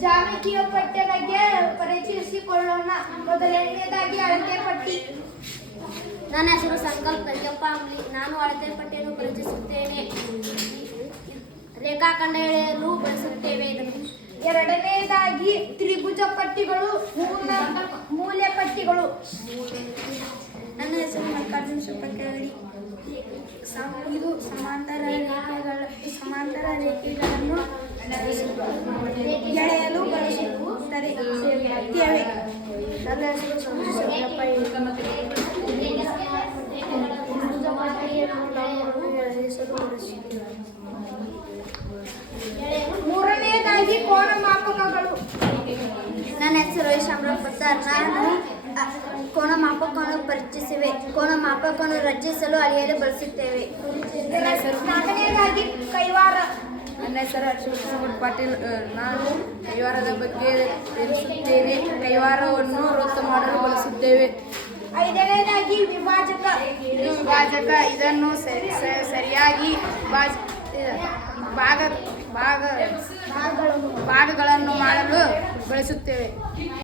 ಜಾಮಿತಿಯ ಪಠ್ಯ ಬಗ್ಗೆ ಪರಿಚಯಿಸಿಕೊಳ್ಳೋಣ. ಮೊದಲನೇದಾಗಿ ಅಳತೆ ಪಟ್ಟಿ. ನನ್ನ ಹೆಸರು ಸಂಕಲ್ಪ ನಂಜಪ್ಪ ಅಂಬ್ಲಿ. ನಾನು ಅಳತೆ ಪಟ್ಟಿಯನ್ನು ಪರಿಚಯಿಸುತ್ತೇನೆ. ರೇಖಾಖಂಡ ಎಳೆಯಲು ಬಳಸುತ್ತೇವೆ. ಎರಡನೇದಾಗಿ ಎರಡನೆಯದಾಗಿ ತ್ರಿಭುಜ ಪಟ್ಟಿಗಳು ಮೂಲ ಮೂಲೆ ಪಟ್ಟಿಗಳು. ನನ್ನ ಹೆಸರು ಮಲ್ಲಿಕಾರ್ಜುನ ಸುಪ್ಪಕ್ಕಿ ಇದು ಸಮಾಂತರ ರೇಖೆಗಳ ಸಮಾಂತರ ರೇಖೆಗಳನ್ನು ಎಳೆಯಲು ಬಳಸುತ್ತಾರೆ ತೇವೆ. ನನ್ನ ಹೆಸರು ಮೂರನೆಯದಾಗಿ ಕೋನ ಮಾಪಕಗಳು. ನನ್ನ ಹೆಸರು ಶಾಮರಾವ್ ಪತ್ತಾರ್ ನಾನು ಕೋನ ಮಾಪಕವನ್ನು ಪರಿಚಯಿಸಿವೆ. ಕೋನ ಮಾಪಕವನ್ನು ರಚಿಸಲು ಅಳೆಯಲು ಬಳಸುತ್ತೇವೆ. ನಾಲ್ಕನೆಯದಾಗಿ ಕೈವಾರ. ನನ್ನ ಹೆಸರು ಅಶ್ವಥ್ ಪಾಟೀಲ್. ನಾನು ಕೈವಾರದ ಬಗ್ಗೆ ತಿಳಿಸುತ್ತೇನೆ ಕೈವಾರವನ್ನು ವೃತ್ತ ಮಾಡಲು ಬಳಸುತ್ತೇವೆ. ಐದನೇದಾಗಿ ವಿಭಾಜಕ. ವಿಭಾಜಕ ಇದನ್ನು ಸರಿಯಾಗಿ ಭಾಗ ಭಾಗ ಭಾಗಗಳನ್ನು ಮಾಡಲು ಬಳಸುತ್ತೇವೆ.